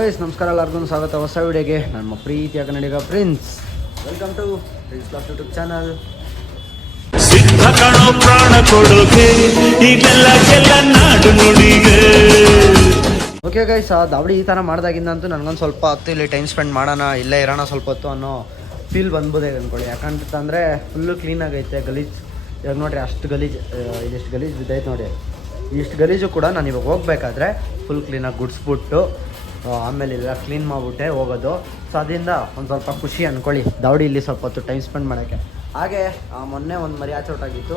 Guys ನಮಸ್ಕಾರ ಎಲ್ಲರಿಗೂ ಸ್ವಾಗತ. ಹೊಸ ವಿಡಿಯೋಗೆ ನಮ್ಮ ಪ್ರೀತಿಯ Kannadiga prince welcome to prince blog YouTube channel ಸಿದ್ಧ ಕಣೋ ಪ್ರಾಣ ಕೊಡುಗೆ ಇದೆಲ್ಲ ಕೆಲ್ಲ ನಾಡು ನುಡಿಗೆ. ಓಕೆ ಗೈಸ್ ಆ ದಾವಡಿ ಈ ಥರ ಮಾಡ್ದಾಗಿಂದಂತೂ ನನಗೊಂದು ಸ್ವಲ್ಪ ಹೊತ್ತು ಇಲ್ಲಿ ಟೈಮ್ ಸ್ಪೆಂಡ್ ಮಾಡೋಣ ಇಲ್ಲೇ ಇರೋಣ ಸ್ವಲ್ಪ ಹೊತ್ತು ಅನ್ನೋ ಫೀಲ್ ಬಂದ್ಬೋದೇ ಅಂದ್ಕೊಳ್ಳಿ ಯಾಕಂತಂದರೆ ಫುಲ್ಲು ಕ್ಲೀನ್ ಆಗೈತೆ ಗಲೀಜ್. ಇವಾಗ ನೋಡ್ರಿ ಅಷ್ಟು ಗಲೀಜ್ ಇದಿಷ್ಟು ಗಲೀಜ್ ಬಿದ್ದೈತೆ ನೋಡಿ ಇಷ್ಟು ಗಲೀಜು ಕೂಡ ನಾನು ಇವಾಗ ಹೋಗ್ಬೇಕಾದ್ರೆ ಫುಲ್ ಕ್ಲೀನಾಗಿ ಗುಡಿಸ್ಬಿಟ್ಟು ಆಮೇಲೆ ಎಲ್ಲ ಕ್ಲೀನ್ ಮಾಡಿಬಿಟ್ಟೆ ಹೋಗೋದು. ಸೊ ಅದರಿಂದ ಒಂದು ಸ್ವಲ್ಪ ಖುಷಿ ಅಂದ್ಕೊಳ್ಳಿ ದೌಡಿ ಇಲ್ಲಿ ಸ್ವಲ್ಪ ಹೊತ್ತು ಟೈಮ್ ಸ್ಪೆಂಡ್ ಮಾಡೋಕ್ಕೆ. ಹಾಗೆ ಮೊನ್ನೆ ಒಂದು ಮರಿ ಆಚ್ ಔಟ್ ಆಗಿತ್ತು.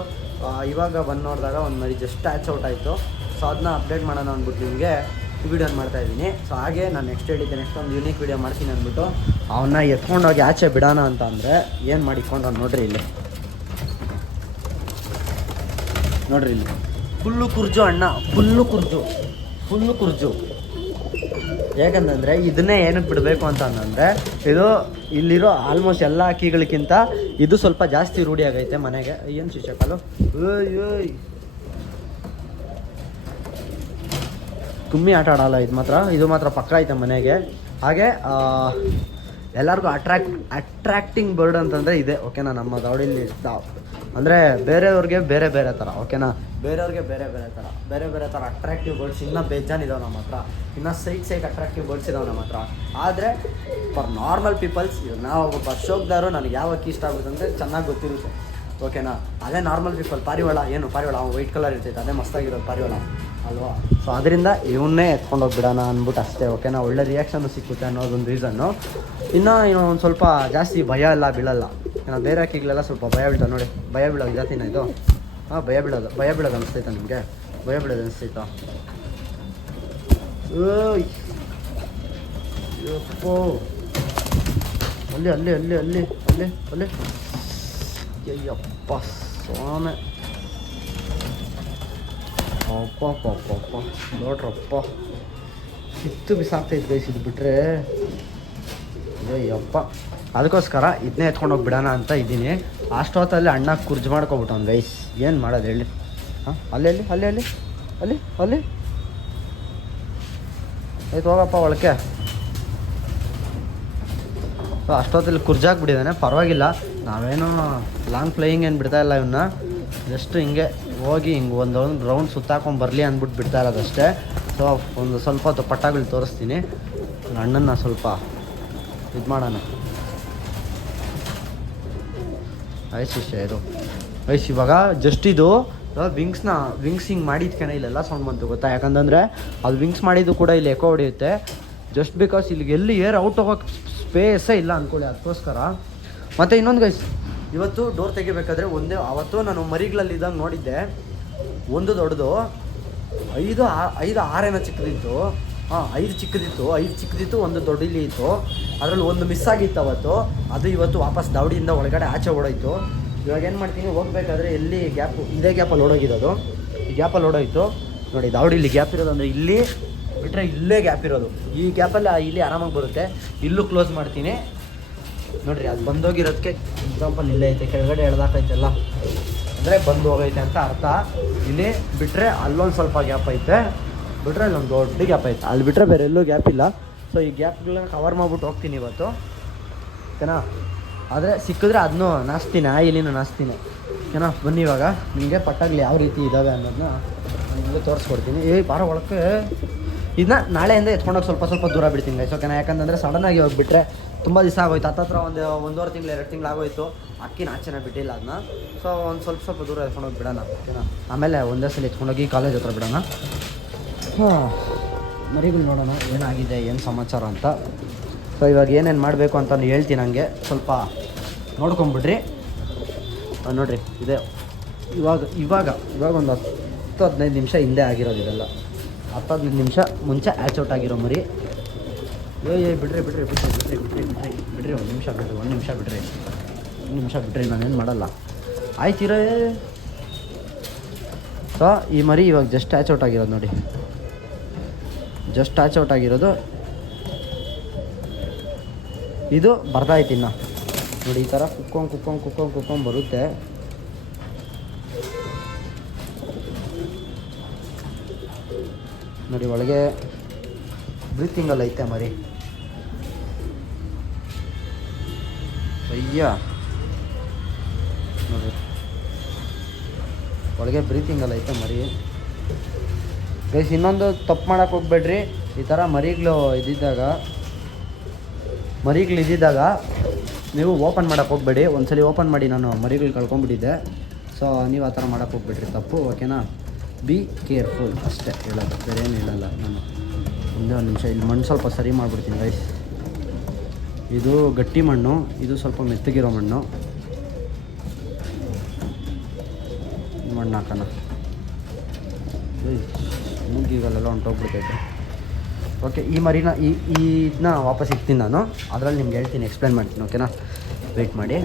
ಇವಾಗ ಬಂದು ನೋಡಿದಾಗ ಒಂದು ಮರಿ ಜಸ್ಟ್ ಆಚ್ ಔಟ್ ಆಯಿತು. ಸೊ ಅದನ್ನ ಅಪ್ಡೇಟ್ ಮಾಡೋಣ ಅಂದ್ಬಿಟ್ಟು ನಿಮಗೆ ವಿಡಿಯೋನ ಮಾಡ್ತಾ ಇದ್ದೀನಿ. ಸೊ ಹಾಗೆ ನಾನು ನೆಕ್ಸ್ಟ್ ಹೇಳಿದ್ದೆ ನೆಕ್ಸ್ಟ್ ಒಂದು ಯೂನಿಕ್ ವಿಡಿಯೋ ಮಾಡ್ತೀನಿ ಅಂದ್ಬಿಟ್ಟು ಅವನ್ನ ಎತ್ಕೊಂಡೋಗಿ ಆಚೆ ಬಿಡೋಣ ಅಂತ ಅಂದರೆ ಏನು ಮಾಡಿಕೊಂಡು ನೋಡ್ರಿ ಇಲ್ಲಿ. ನೋಡ್ರಿ ಇಲ್ಲಿ. ಫುಲ್ಲು ಕುರ್ಜು ಅಣ್ಣ, ಫುಲ್ಲು ಕುರ್ಜು ಫುಲ್ಲು ಕುರ್ಜು. ಯಾಕಂತಂದರೆ ಇದನ್ನೇ ಏನಕ್ಕೆ ಬಿಡಬೇಕು ಅಂತ ಅಂತಂದರೆ, ಇದು ಇಲ್ಲಿರೋ ಆಲ್ಮೋಸ್ಟ್ ಎಲ್ಲ ಅಕ್ಕಿಗಳಿಗಿಂತ ಇದು ಸ್ವಲ್ಪ ಜಾಸ್ತಿ ರೂಢಿ ಆಗೈತೆ ಮನೆಗೆ. ಏನು ಶಿಕ್ಷಕಲು ತುಂಬಿ ಆಟ ಆಡಲ್ಲ ಇದು ಮಾತ್ರ. ಇದು ಮಾತ್ರ ಪಕ್ಕ ಐತೆ ಮನೆಗೆ. ಹಾಗೆ ಎಲ್ಲರಿಗೂ ಅಟ್ರಾಕ್ಟ್ ಅಟ್ರಾಕ್ಟಿಂಗ್ ಬರ್ಡ್ ಅಂತಂದರೆ ಇದೆ. ಓಕೆನಾ ನಮ್ಮ ದಾವಡಿಲಿ ಅಂದರೆ ಬೇರೆಯವ್ರಿಗೆ ಬೇರೆ ಬೇರೆ ಥರ ಓಕೆನಾ ಬೇರೆಯವ್ರಿಗೆ ಬೇರೆ ಬೇರೆ ಥರ ಬೇರೆ ಬೇರೆ ಥರ ಅಟ್ರಾಕ್ಟಿವ್ ಬರ್ಡ್ಸ್ ಇನ್ನೂ ಬೇಜಾನ್ ಇದಾವೆ ನಮ್ಮ ಹತ್ರ. ಇನ್ನೂ ಸೈಟ್ ಸೈಟ್ ಅಟ್ರಾಕ್ಟಿವ್ ಬರ್ಡ್ಸ್ ಇದಾವೆ ನಮ್ಮ ಹತ್ರ. ಆದರೆ ಫಾರ್ ನಾರ್ಮಲ್ ಪೀಪಲ್ಸ್ ನಾವು ಒಬ್ಬ ಅಶೋಕ್ದಾರು, ನನಗೆ ಯಾವ ಅಕ್ಕಿ ಇಷ್ಟ ಆಗುತ್ತೆ ಅಂದರೆ ಚೆನ್ನಾಗಿ ಗೊತ್ತಿರುತ್ತೆ. ಓಕೆನಾ ಅದೇ ನಾರ್ಮಲ್ ಪೀಪಲ್ ಪಾರಿವಾಳ. ಏನು ಪಾರಿವಾಳ? ವೈಟ್ ಕಲರ್ ಇರ್ತೈತೆ, ಅದೇ ಮಸ್ತಾಗಿರೋದು ಪಾರಿವಾಳ. ಅಲ್ವಾ? ಸೊ ಅದರಿಂದ ಇವನ್ನೇ ಎತ್ಕೊಂಡು ಹೋಗ್ಬಿಡೋಣ ಅಂದ್ಬಿಟ್ಟು ಅಷ್ಟೇ ಓಕೆನಾ ಒಳ್ಳೆ ರಿಯಾಕ್ಷನ್ ಸಿಕ್ಕುತ್ತೆ ಅನ್ನೋದೊಂದು ರೀಸನ್ನು ಇನ್ನೂ ಒಂದು ಸ್ವಲ್ಪ ಜಾಸ್ತಿ ಭಯ ಎಲ್ಲ ಬೀಳಲ್ಲ. ಇನ್ನು ಬೇರೆ ಹಾಕಿಗಳೆಲ್ಲ ಸ್ವಲ್ಪ ಭಯ ಬೀಳ್ತಾವೆ ನೋಡಿ. ಭಯ ಬೀಳೋದು ಜಾತಿನ ಇದು. ಹಾಂ ಭಯ ಬಿಡೋದು ಭಯ ಬಿಡೋದು ಅನಿಸ್ತೈತ ನಿಮಗೆ? ಭಯ ಬೀಳೋದು ಅನಿಸ್ತೈತ? ಓಯ್ ಯಪ್ಪೋ! ಅಲ್ಲಿ ಅಲ್ಲಿ ಅಲ್ಲಿ ಅಲ್ಲಿ ಅಲ್ಲಿ ಅಲ್ಲಿ. ಅಯ್ಯಪ್ಪ ಸ್ವಾಮಿ. ಅಪ್ಪ ಅಪ್ಪ ಅಪ್ಪ ನೋಡ್ರಪ್ಪ. ಕಿತ್ತು ಬಿಸಾಕ್ತೈತೆ ಗೈಸ್ ಇದು ಬಿಟ್ರೆ. ಅಯ್ಯಪ್ಪ ಅದಕ್ಕೋಸ್ಕರ ಇದನ್ನೇ ಎತ್ಕೊಂಡು ಹೋಗಿ ಬಿಡೋಣ ಅಂತ ಇದ್ದೀನಿ. ಅಷ್ಟೊತ್ತಲ್ಲಿ ಅಣ್ಣ ಕುರ್ಜ್ ಮಾಡ್ಕೊಬಿಟ್ಟವ್ನು ಗೈಸ್ ಏನು ಮಾಡೋದು ಹೇಳಿ. ಹಾಂ? ಅಲ್ಲಿ ಅಲ್ಲಿ ಅಲ್ಲಿ ಅಲ್ಲಿ ಅಲ್ಲಿ ಅಲ್ಲಿ. ಆಯ್ತು, ಹೋಗಪ್ಪ ಒಳಕೆ ಅಷ್ಟೊತ್ತಲ್ಲಿ ಕುರ್ಜಾಕ್ಬಿಟ್ಟಿದ್ದಾನೆ ಪರವಾಗಿಲ್ಲ, ನಾವೇನು ಲಾಂಗ್ ಪ್ಲೇಯಿಂಗ್ ಏನು ಬಿಡ್ತಾ ಇಲ್ಲ ಇವನ್ನ ಜಸ್ಟ್ ಹಿಂಗೆ ಹೋಗಿ ಹಿಂಗೆ ಒಂದು ಒಂದು ರೌಂಡ್ ಸುತ್ತಾಕೊಂಡು ಬರಲಿ ಅಂದ್ಬಿಟ್ಟು ಬಿಡ್ತಾ ಇರೋದಷ್ಟೇ ಸೊ ಒಂದು ಸ್ವಲ್ಪ ಹೊತ್ತು ತೋರಿಸ್ತೀನಿ. ಅಣ್ಣನ ಸ್ವಲ್ಪ ಇದು ಮಾಡೋಣ. ಶಿಷ್ಯ ಇದು. ಐಸ್ ಇವಾಗ ಜಸ್ಟ್ ಇದು ವಿಂಗ್ಸ್ನ ವಿಂಗ್ಸ್ ಹಿಂಗೆ ಮಾಡಿದ್ಕೇನೆ ಇಲ್ಲೆಲ್ಲ ಸೌಂಡ್ ಬಂತು ಗೊತ್ತಾ? ಯಾಕಂತಂದರೆ ಅದು ವಿಂಗ್ಸ್ ಮಾಡಿದ್ದು ಕೂಡ ಇಲ್ಲಿ ಎಕೋ ಹೊಡೆಯುತ್ತೆ. ಜಸ್ಟ್ ಬಿಕಾಸ್ ಇಲ್ಲಿಗೆ ಎಲ್ಲಿ ಏರ್ ಔಟ್ ಹೋಗೋಕೆ ಸ್ಪೇಸೇ ಇಲ್ಲ ಅಂದ್ಕೊಳ್ಳಿ ಅದಕ್ಕೋಸ್ಕರ. ಮತ್ತು ಇನ್ನೊಂದು ಗೈಸ್ ಇವತ್ತು ಡೋರ್ ತೆಗಿಬೇಕಾದ್ರೆ ಒಂದೇ, ಅವತ್ತು ನಾನು ಮರಿಗಳಲ್ಲಿ ಇದ್ದಂಗೆ ನೋಡಿದ್ದೆ. ಒಂದು ದೊಡ್ಡದು, ಐದು ಐದು ಆರೇನ ಚಿಕ್ಕದಿತ್ತು. ಹಾಂ, ಐದು ಚಿಕ್ಕದಿತ್ತು ಐದು ಚಿಕ್ಕದಿತ್ತು, ಒಂದು ದೊಡ್ಡಲಿ ಇತ್ತು. ಅದರಲ್ಲಿ ಒಂದು ಮಿಸ್ ಆಗಿತ್ತು ಅವತ್ತು. ಅದು ಇವತ್ತು ವಾಪಸ್ ದಾವಡಿಯಿಂದ ಒಳಗಡೆ ಆಚೆ ಓಡೋಯ್ತು. ಇವಾಗ ಏನು ಮಾಡ್ತೀನಿ, ಹೋಗ್ಬೇಕಾದ್ರೆ ಎಲ್ಲಿ ಗ್ಯಾಪು, ಇದೇ ಗ್ಯಾಪಲ್ಲಿ ಓಡೋಗಿರೋದು. ಈ ಗ್ಯಾಪಲ್ಲಿ ಓಡೋಯ್ತು. ನೋಡಿ ದಾವಡಿಲಿ ಗ್ಯಾಪ್ ಇರೋದು ಅಂದರೆ ಇಲ್ಲಿ ಬಿಟ್ಟರೆ ಇಲ್ಲೇ ಗ್ಯಾಪ್ ಇರೋದು. ಈ ಗ್ಯಾಪಲ್ಲಿ ಇಲ್ಲಿ ಆರಾಮಾಗಿ ಬರುತ್ತೆ. ಇಲ್ಲೂ ಕ್ಲೋಸ್ ಮಾಡ್ತೀನಿ. ನೋಡಿರಿ, ಅದು ಬಂದೋಗಿರೋದಕ್ಕೆ ಎಕ್ಸಾಂಪಲ್ ಇಲ್ಲೇ ಐತೆ, ಕೆಳಗಡೆ ಎಳ್ದಾಕೈತೆಲ್ಲ. ಅಂದರೆ ಬಂದು ಹೋಗೈತೆ ಅಂತ ಅರ್ಥ. ಇಲ್ಲಿ ಬಿಟ್ಟರೆ ಅಲ್ಲೊಂದು ಸ್ವಲ್ಪ ಗ್ಯಾಪ್ ಐತೆ. ಬಿಟ್ಟರೆ ಇಲ್ಲೊಂದು ದೊಡ್ಡ ಗ್ಯಾಪ್ ಐತೆ. ಅಲ್ಲಿ ಬಿಟ್ಟರೆ ಬೇರೆ ಎಲ್ಲೂ ಗ್ಯಾಪ್ ಇಲ್ಲ. ಸೊ ಈ ಗ್ಯಾಪ್ಗಳನ್ನ ಕವರ್ ಮಾಡ್ಬಿಟ್ಟು ಹೋಗ್ತೀನಿ ಇವತ್ತು. ಓಕೆನಾ? ಆದರೆ ಸಿಕ್ಕಿದ್ರೆ ಅದನ್ನೂ ನಾಚ್ತೀನಿ, ಆ ನಾಚ್ತೀನಿ. ಓಕೆನಾ? ಬನ್ನಿ ಇವಾಗ. ನಿಮಗೆ ಪಟ್ಟಾಗ್ಲಿ ಯಾವ ರೀತಿ ಇದ್ದಾವೆ ಅನ್ನೋದನ್ನ ನಿಮಗೆ ತೋರಿಸ್ಕೊಡ್ತೀನಿ. ಏ, ಬಾರ ಒಳಕ್ಕೆ. ಇದನ್ನ ನಾಳೆಯಿಂದ ಎತ್ಕೊಂಡೋಗಿ ಸ್ವಲ್ಪ ಸ್ವಲ್ಪ ದೂರ ಬಿಡ್ತೀನಿ ಗೈಸ್ ಓಕೆನಾ? ಯಾಕಂತಂದರೆ ಸಡನ್ನಾಗಿ ಹೋಗ್ಬಿಟ್ರೆ ತುಂಬ ದಿವಸ ಆಗೋಯ್ತು. ಹತ್ರ ಒಂದು, ಒಂದೂವರೆ ತಿಂಗಳು, ಎರಡು ತಿಂಗಳು ಆಗೋಯ್ತು. ಅಕ್ಕಿನ ಆಚೆನ ಬಿಟ್ಟಿಲ್ಲ ಅದನ್ನ ಸೊ ಒಂದು ಸ್ವಲ್ಪ ಸ್ವಲ್ಪ ದೂರ ಎತ್ಕೊಂಡೋಗಿ ಬಿಡೋಣ, ಓಕೆನಾ? ಆಮೇಲೆ ಒಂದೇ ಸಲ ಎತ್ಕೊಂಡೋಗಿ ಕಾಲೇಜ್ ಹತ್ರ ಬಿಡೋಣ. ಮರಿಗಳು ನೋಡೋಣ, ಏನಾಗಿದೆ, ಏನು ಸಮಾಚಾರ ಅಂತ. ಸೊ ಇವಾಗ ಏನೇನು ಮಾಡಬೇಕು ಅಂತ ಹೇಳ್ತೀನಿ ನನಗೆ ಸ್ವಲ್ಪ ನೋಡ್ಕೊಂಬಿಡ್ರಿ. ನೋಡಿರಿ, ಇದೆ. ಇವಾಗ ಇವಾಗ ಇವಾಗ ಒಂದು ಹತ್ತು ಹದಿನೈದು ನಿಮಿಷ ಹಿಂದೆ ಆಗಿರೋದು ಇದೆಲ್ಲ. ಹತ್ತು, ಹದಿನೈದು ನಿಮಿಷ ಮುಂಚೆ ಔಟ್ ಆಗಿರೋ ಮರಿ. ಏ ಏ ಬಿಡ್ರಿ ಬಿಡ್ರಿ ಬಿಡ್ರಿ ಬಿಡ್ರಿ ಬಿಡ್ರಿ ಬಿಡ್ರಿ. ಬಿಡ್ರಿ, ಒಂದು ನಿಮಿಷ ಬಿಡ್ರಿ, ಒಂದು ನಿಮಿಷ ಬಿಡ್ರಿ. ಒಂದು ನಿಮಿಷ ಬಿಡ್ರಿ ನಾನೇನು ಮಾಡಲ್ಲ. ಆಯ್ತಿರೋ ಸೊ ಈ ಮರಿ ಇವಾಗ ಜಸ್ಟ್ ಔಟ್ ಆಗಿರೋದು ನೋಡಿ. ಜಸ್ಟ್ ಆಚ್ ಔಟ್ ಆಗಿರೋದು. ಇದು ಬರ್ತಾಯ್ತು ಇನ್ನು ನೋಡಿ, ಈ ಥರ ಕುಕ್ಕೊಂಡು ಕುಕ್ಕೊಂಡು ಕುಕ್ಕೊಂಡು ಕುಕ್ಕೊಂಡು ಬರುತ್ತೆ. ನೋಡಿ, ಒಳಗೆ ಬ್ರೀತಿಂಗಲ್ಲಿ ಐತೆ ಮರಿ. ಅಯ್ಯ. ನೋಡಿ. ಒಳಗೆ ಬ್ರೀತಿಂಗಲ್ಲಿ ಐತೆ ಮರಿ. ಗೈಸ್, ಇನ್ನೊಂದು ತಪ್ಪು ಮಾಡಕ್ಕೆ ಹೋಗ್ಬೇಡ್ರಿ. ಈ ಥರ ಮರಿಗಳು ಇದ್ದಿದ್ದಾಗ ಮರಿಗಳು ಇದ್ದಿದ್ದಾಗ ನೀವು ಓಪನ್ ಮಾಡಕ್ಕೆ ಹೋಗ್ಬೇಡಿ. ಒಂದ್ಸಲಿ ಓಪನ್ ಮಾಡಿ ನಾನು ಮರಿಗಳು ಕಳ್ಕೊಂಡ್ಬಿಟ್ಟಿದ್ದೆ. ಸೊ ನೀವು ಆ ಥರ ಮಾಡೋಕೆ ಹೋಗ್ಬೇಡ್ರಿ. ತಪ್ಪು ಓಕೆನಾ ಬಿ ಕೇರ್ಫುಲ್ ಅಷ್ಟೇ. ಹೇಳೋದು. ಬೇರೆ ಏನು ಹೇಳಲ್ಲ ನಾನು. ಒಂದೇ ಒಂದು ನಿಮಿಷ. ಇಲ್ಲಿ ಮಣ್ಣು ಸ್ವಲ್ಪ ಸರಿ ಮಾಡಿಬಿಡ್ತೀನಿ ಗೈಸ್ ಇದು ಗಟ್ಟಿ ಮಣ್ಣು. ಇದು ಸ್ವಲ್ಪ ಮೆತ್ತಗಿರೋ ಮಣ್ಣು. ಮಣ್ಣು ಹಾಕೋಣ. ಮುಗ್ಗಿಗಲ್ಲೆಲ್ಲ ಹೊಂಟೋಗ್ಬಿಡ್ತೈತೆ. ಓಕೆ ಈ ಮರಿನ ಈ ಇದನ್ನ ವಾಪಸ್ ಇಡ್ತೀನಿ ನಾನು. ಅದರಲ್ಲಿ ನಿಮ್ಗೆ ಹೇಳ್ತೀನಿ ಎಕ್ಸ್ಪ್ಲೇನ್ ಮಾಡ್ತೀನಿ ಓಕೆನಾ ವೆಯ್ಟ್ ಮಾಡಿ.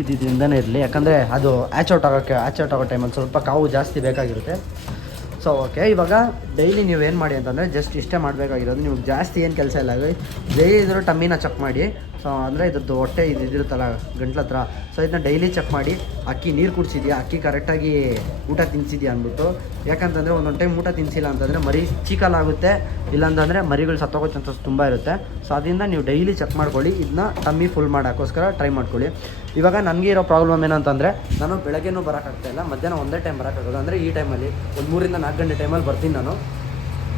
ಇದು ಇದರಿಂದನೇ ಇರಲಿ, ಯಾಕಂದರೆ ಅದು ಆಚ್ ಔಟ್ ಆಗೋಕ್ಕೆ ಆ್ಯಚ್ ಔಟ್ ಆಗೋ ಟೈಮಲ್ಲಿ ಸ್ವಲ್ಪ ಕಾವು ಜಾಸ್ತಿ ಬೇಕಾಗಿರುತ್ತೆ. ಸೊ ಓಕೆ ಇವಾಗ ಡೈಲಿ ನೀವು ಏನು ಮಾಡಿ ಅಂತಂದರೆ ಜಸ್ಟ್ ಇಷ್ಟೇ ಮಾಡಬೇಕಾಗಿರೋದು. ನಿಮ್ಗೆ ಜಾಸ್ತಿ ಏನು ಕೆಲಸ ಇಲ್ಲ ಡೈಲಿ ಇದ್ರೂ ಟಮ್ಮಿನ ಚೆಕ್ ಮಾಡಿ ಸೊ ಅಂದರೆ ಇದ್ರದ್ದು ಹೊಟ್ಟೆ ಇದು ಇದಿರುತ್ತಲ್ಲ, ಗಂಟ್ಲ ಹತ್ರ. ಸೊ ಇದನ್ನ ಡೈಲಿ ಚೆಕ್ ಮಾಡಿ, ಅಕ್ಕಿ ನೀರು ಕುಡಿಸಿದ್ಯಾ? ಅಕ್ಕಿ ಕರೆಕ್ಟಾಗಿ ಊಟ ತಿನ್ಸಿದ್ಯಾ ಅಂದ್ಬಿಟ್ಟು. ಯಾಕಂತಂದರೆ ಒಂದೊಂದು ಟೈಮ್ ಊಟ ತಿನ್ಸಿಲ್ಲ ಅಂತಂದರೆ ಮರಿ ಚೀಕಲಾಗುತ್ತೆ, ಇಲ್ಲಾಂತಂದರೆ ಮರಿಗಳು ಸತ್ತೋಗೋ ಚಾನ್ಸಸ್ ತುಂಬ ಇರುತ್ತೆ. ಸೊ ಅದರಿಂದ ನೀವು ಡೈಲಿ ಚೆಕ್ ಮಾಡ್ಕೊಳ್ಳಿ ಇದನ್ನ ಟಮ್ಮಿ ಫುಲ್ ಮಾಡೋಕ್ಕೋಸ್ಕರ ಟ್ರೈ ಮಾಡ್ಕೊಳ್ಳಿ. ಇವಾಗ ನನಗೆ ಇರೋ ಪ್ರಾಬ್ಲಮ್ ಏನಂತಂದರೆ, ನಾನು ಬೆಳಗ್ಗೆನೂ ಬರೋಕ್ಕಾಗ್ತಾ ಇಲ್ಲ, ಮಧ್ಯಾಹ್ನ ಒಂದೇ ಟೈಮ್ ಬರೋಕ್ಕಾಗೋದು ಅಂದರೆ ಈ ಟೈಮಲ್ಲಿ ಒಂದು ಮೂರಿಂದ ನಾಲ್ಕು ಗಂಟೆ ಟೈಮಲ್ಲಿ ಬರ್ತೀನಿ ನಾನು.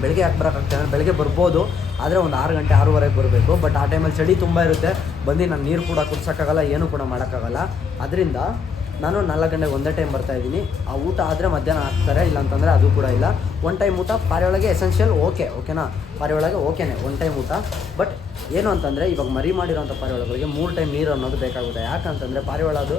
ಬೆಳಗ್ಗೆ ಯಾಕೆ ಬರೋಕ್ಕಾಗ್ತದೆ ಅಂದರೆ ಬೆಳಗ್ಗೆ ಬರ್ಬೋದು, ಆದರೆ ಒಂದು ಆರು ಗಂಟೆ ಆರೂವರೆಗೆ ಬರಬೇಕು. ಬಟ್ ಆ ಟೈಮಲ್ಲಿ ಚಳಿ ತುಂಬ ಇರುತ್ತೆ. ಬಂದು ನಾನು ನೀರು ಕೂಡ ಕುಡ್ಸೋಕ್ಕಾಗಲ್ಲ, ಏನೂ ಕೂಡ ಮಾಡೋಕ್ಕಾಗಲ್ಲ. ಅದರಿಂದ ನಾನು ನಾಲ್ಕು ಗಂಟೆಗೆ ಒಂದೇ ಟೈಮ್ ಬರ್ತಾ ಇದ್ದೀನಿ. ಆ ಊಟ ಆದರೆ ಮಧ್ಯಾಹ್ನ ಹಾಕ್ತಾರೆ ಇಲ್ಲ ಅಂತಂದರೆ ಅದು ಕೂಡ ಇಲ್ಲ. ಒನ್ ಟೈಮ್ ಊಟ ಪಾರಿಯೊಳಗೆ ಎಸೆನ್ಷಿಯಲ್ ಓಕೆ ಓಕೆನಾ ಪಾರಿಯೊಳಗೆ ಓಕೆನೆ ಒನ್ ಟೈಮ್ ಊಟ. ಬಟ್ ಏನು ಅಂತಂದರೆ, ಇವಾಗ ಮರಿ ಮಾಡಿರೋಂಥ ಪಾರಿವಾಳಗಳಿಗೆ ಮೂರು ಟೈಮ್ ನೀರು ಅನ್ನೋದು ಬೇಕಾಗುತ್ತೆ. ಯಾಕಂತಂದರೆ ಪಾರಿವಾಳ ಅದು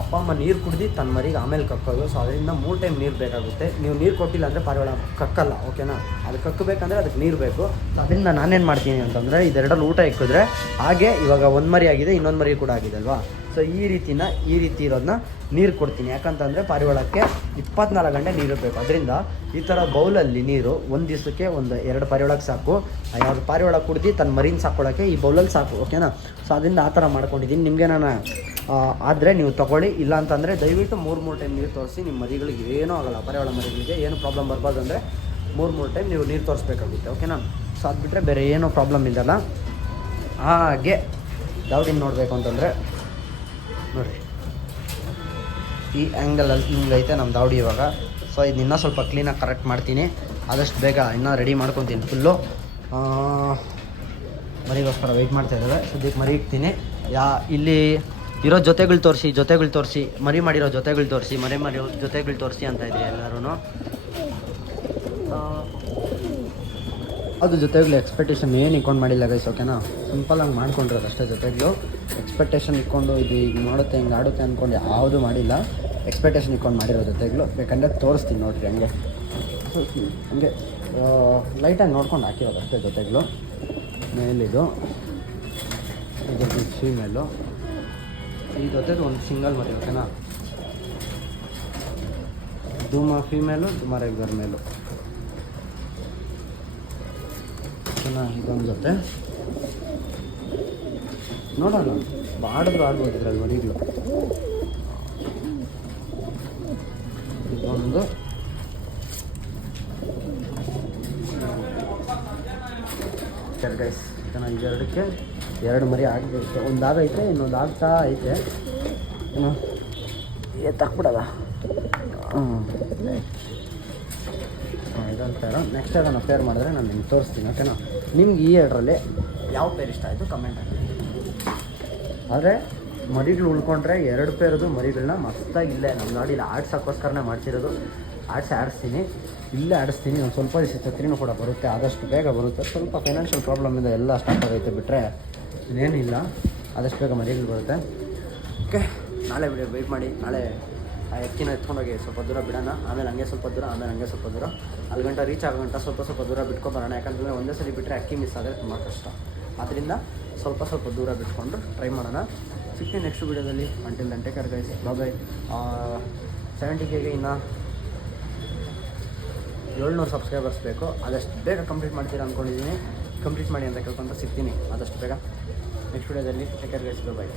ಅಪ್ಪ ಅಮ್ಮ ನೀರು ಕುಡ್ದು ತನ್ನ ಮರಿಗೆ ಆಮೇಲೆ ಕಕ್ಕೋದು. ಸೊ ಅದರಿಂದ ಮೂರು ಟೈಮ್ ನೀರು ಬೇಕಾಗುತ್ತೆ. ನೀವು ನೀರು ಕೊಟ್ಟಿಲ್ಲ ಅಂದರೆ ಪರವಾಗಿಲ್ಲ ಕಕ್ಕಲ್ಲ ಓಕೆನಾ ಅದು ಕಕ್ಕಬೇಕಂದ್ರೆ ಅದಕ್ಕೆ ನೀರು ಬೇಕು. ಅದರಿಂದ ನಾನೇನು ಮಾಡ್ತೀನಿ ಅಂತಂದರೆ ಇದೆರಡಲ್ಲಿ ಊಟ ಇಕ್ಕಿದ್ರೆ, ಹಾಗೆ ಇವಾಗ ಒಂದು ಮರಿ ಆಗಿದೆ, ಇನ್ನೊಂದು ಮರಿ ಕೂಡ ಆಗಿದೆ ಅಲ್ವಾ? ಸೊ ಈ ರೀತಿನ, ಈ ರೀತಿ ಇರೋದನ್ನ ನೀರು ಕೊಡ್ತೀನಿ. ಯಾಕಂತಂದರೆ ಪಾರಿವಾಳಕ್ಕೆ ಇಪ್ಪತ್ನಾಲ್ಕು ಗಂಟೆ ನೀರು ಬೇಕು. ಅದರಿಂದ ಈ ಥರ ಬೌಲಲ್ಲಿ ನೀರು ಒಂದು ದಿವಸಕ್ಕೆ ಒಂದು ಎರಡು ಪಾರಿವಾಳಕ್ಕೆ ಸಾಕು. ಯಾವುದು ಪಾರಿವಾಳ ಕುಡ್ದು ತನ್ನ ಮರಿನ ಸಾಕೊಳ್ಳೋಕ್ಕೆ ಈ ಬೌಲಲ್ಲಿ ಸಾಕು ಓಕೆನಾ ಸೊ ಅದರಿಂದ ಆ ಥರ ಮಾಡ್ಕೊಂಡಿದ್ದೀನಿ. ನಿಮಗೆ ನಾನು ಆದರೆ ನೀವು ತೊಗೊಳ್ಳಿ. ಇಲ್ಲ ಅಂತಂದರೆ ದಯವಿಟ್ಟು ಮೂರು ಮೂರು ಟೈಮ್ ನೀರು ತೋರಿಸಿ ನಿಮ್ಮ ಮರಿಗಳಿಗೆ ಏನೂ ಆಗಲ್ಲ. ಪಾರಿವಾಳ ಮರಿಗಳಿಗೆ ಏನು ಪ್ರಾಬ್ಲಮ್ ಬರ್ಬಾರ್ದು ಅಂದರೆ ಮೂರು ಮೂರು ಟೈಮ್ ನೀವು ನೀರು ತೋರಿಸ್ಬೇಕಾಗುತ್ತೆ ಓಕೆನಾ ಸೊ ಅದು ಬಿಟ್ಟರೆ ಬೇರೆ ಏನೂ ಪ್ರಾಬ್ಲಮ್ ಇಲ್ಲಲ್ಲ? ಹಾಗೆ ಯಾವ್ದಿನ್ನು ನೋಡಬೇಕು ಅಂತಂದರೆ ನೋಡಿರಿ ಈ ಆ್ಯಂಗಲಲ್ಲಿ ಹಿಂಗೈತೆ ನಮ್ಮ ದಾವಡಿ ಇವಾಗ. ಸೊ ಇದು ಇನ್ನೂ ಸ್ವಲ್ಪ ಕ್ಲೀನಾಗಿ ಕರೆಕ್ಟ್ ಮಾಡ್ತೀನಿ. ಆದಷ್ಟು ಬೇಗ ಇನ್ನೂ ರೆಡಿ ಮಾಡ್ಕೊತೀನಿ ಫುಲ್ಲು ಮರಿಗೋಸ್ಕರ ವೆಯ್ಟ್ ಮಾಡ್ತಾ ಇದ್ದಾವೆ. ಸದ್ಯಕ್ಕೆ ಮರಿ ಇಕ್ತೀನಿ ಯಾ, ಇಲ್ಲಿ ಇರೋ ಜೊತೆಗಳು ತೋರಿಸಿ ಜೊತೆಗಳು ತೋರಿಸಿ. ಮರಿ ಮಾಡಿರೋ ಜೊತೆಗಳು ತೋರಿಸಿ, ಮರಿ ಮಾಡಿರೋ ಜೊತೆಗಳು ತೋರಿಸಿ ಅಂತ ಇದ್ರಿ ಎಲ್ಲರೂ ಅದು ಜೊತೆಗ್ಲೂ ಎಕ್ಸ್ಪೆಕ್ಟೇಷನ್ ಏನು ಇಕ್ಕೊಂಡು ಮಾಡಿಲ್ಲ ಗೈಸ್ ಓಕೆನಾ ಸಿಂಪಲಾಗಿ ಮಾಡ್ಕೊಂಡಿರೋದು ಅಷ್ಟೇ ಜೊತೆಗ್ಲು. ಎಕ್ಸ್ಪೆಕ್ಟೇಷನ್ ಇಕ್ಕೊಂಡು ಇದು ಈಗ ಮಾಡುತ್ತೆ ಹಿಂಗೆ ಆಡುತ್ತೆ ಅಂದ್ಕೊಂಡು ಯಾವುದು ಮಾಡಿಲ್ಲ. ಎಕ್ಸ್ಪೆಕ್ಟೇಷನ್ ಇಕ್ಕೊಂಡು ಮಾಡಿರೋ ಜೊತೆಗ್ಲು. ಬೇಕಂದ್ರೆ ತೋರಿಸ್ತೀನಿ ನೋಡಿರಿ ಹಂಗೆ. ಸೊ ಹಂಗೆ ಲೈಟಾಗಿ ನೋಡ್ಕೊಂಡು ಹಾಕಿರೋದು ಅಷ್ಟೇ ಜೊತೆಗ್ಲು. ಮೇಲಿದು ಇದು ಫೀಮೇಲು ಈ ಜೊತೆಗೆ ಒಂದು ಸಿಂಗಲ್ ಮರಿ ಓಕೆನಾ ಧೂಮ ಫೀಮೇಲು ಧೂಮ ರೆಗ್ಯುಲರ್ ಮೇಲು ಓಕೆನಾ ಇದೊಂದು ನೋಡೋಣ, ಬಾಡಿದ್ರು ಆಡ್ಬೋದು ಇದ್ರಲ್ಲಿ ಮರಿಗಳು ಇದೊಂದು. ಗೈಸ್ ನಾನು ಇದೆರಡಕ್ಕೆ ಎರಡು ಮರಿ ಆಗಬೇಕು ಒಂದು ಆಗೈತೆ, ಇನ್ನೊಂದು ಆಗ್ತಾ ಐತೆ. ಏನು ಎತ್ತಾಕ್ಬಿಡಲ್ಲ ಹ್ಞೂ ಪೇರು ನೆಕ್ಸ್ಟ್ ಅದನ್ನು ಪೇರ್ ಮಾಡಿದ್ರೆ ನಾನು ನಿಮ್ಗೆ ತೋರಿಸ್ತೀನಿ ಓಕೆನಾ ನಿಮ್ಗೆ ಈ ಎರಡರಲ್ಲಿ ಯಾವ ಪೇರ್ ಇಷ್ಟ ಆಯಿತು? ಕಮೆಂಟ್ ಹಾಕಿ. ಆದರೆ, ಮರಿಗಳು ಉಳ್ಕೊಂಡ್ರೆ ಎರಡು ಪೇರದು ಮರಿಗಳನ್ನ ಮಸ್ತಾಗಿ ಇಲ್ಲೇ ನಮ್ಮ ಗಾಡೀಲಿ ಆಡ್ಸೋಕ್ಕೋಸ್ಕರನೇ ಮಾಡ್ತಿರೋದು. ಆಡಿಸಿ ಆಡಿಸ್ತೀನಿ. ಇಲ್ಲೇ ಆಡಿಸ್ತೀನಿ. ಒಂದು ಸ್ವಲ್ಪ ದಿವಸ ಛತ್ರಿನೂ ಕೂಡ ಬರುತ್ತೆ. ಆದಷ್ಟು ಬೇಗ ಬರುತ್ತೆ. ಸ್ವಲ್ಪ ಫೈನಾನ್ಷಿಯಲ್ ಪ್ರಾಬ್ಲಮಿಂದ ಎಲ್ಲ ಸ್ಟಾರ್ಟ್ ಆಗೈತೆ ಬಿಟ್ಟರೆ ಇನ್ನೇನಿಲ್ಲ. ಆದಷ್ಟು ಬೇಗ ಮರಿಗಳು ಬರುತ್ತೆ. ಓಕೆ ನಾಳೆ ವಿಡಿಯೋ ವೆಯ್ಟ್ ಮಾಡಿ. ನಾಳೆ ಆ ಎಕ್ಕಿನ ಎತ್ಕೊಂಡೋಗಿ ಸ್ವಲ್ಪ ದೂರ ಬಿಡೋಣ. ಆಮೇಲೆ ಹಂಗೆ ಸ್ವಲ್ಪ ದೂರ, ಆಮೇಲೆ ಹಂಗೆ ಸ್ವಲ್ಪ ದೂರ. ಅಲ್ಲಿ ಗಂಟ ರೀಚ್ ಆಗೋ ಗಂಟ ಸ್ವಲ್ಪ ಸ್ವಲ್ಪ ದೂರ ಬಿಟ್ಕೊಂಡು ಬರೋಣ. ಯಾಕಂದ್ರೆ ಒಂದೇ ಸರಿ ಬಿಟ್ಟರೆ ಅಕ್ಕಿ ಮಿಸ್ ಆದರೆ ತುಂಬ ಕಷ್ಟ. ಆದ್ದರಿಂದ ಸ್ವಲ್ಪ ಸ್ವಲ್ಪ ದೂರ ಬಿಟ್ಕೊಂಡು ಟ್ರೈ ಮಾಡೋಣ. ಸಿಕ್ತೀನಿ ನೆಕ್ಸ್ಟ್ ವೀಡಿಯೋದಲ್ಲಿ. ಅಂಟಿಲ್ ಗಂಟೆ ಕರ್ ಗೈಸ್ ಬಾಯ್ ಸೆವೆಂಟಿ ಕೆಗೆ ಇನ್ನು ಏಳ್ನೂರು ಸಬ್ಸ್ಕ್ರೈಬರ್ಸ್ ಬೇಕು. ಆದಷ್ಟು ಬೇಗ ಕಂಪ್ಲೀಟ್ ಮಾಡ್ತೀರಾ ಅಂದ್ಕೊಂಡಿದ್ದೀನಿ ಕಂಪ್ಲೀಟ್ ಮಾಡಿ ಅಂತ ಕೇಳ್ಕೊಂಡು ಸಿಗ್ತೀನಿ. ಆದಷ್ಟು ಬೇಗ. ನೆಕ್ಸ್ಟ್ ವೀಡಿಯೋದಲ್ಲಿ ಟೇಕ್ ಕೇರ್ ಗೈಸ್ ಬಾಯ್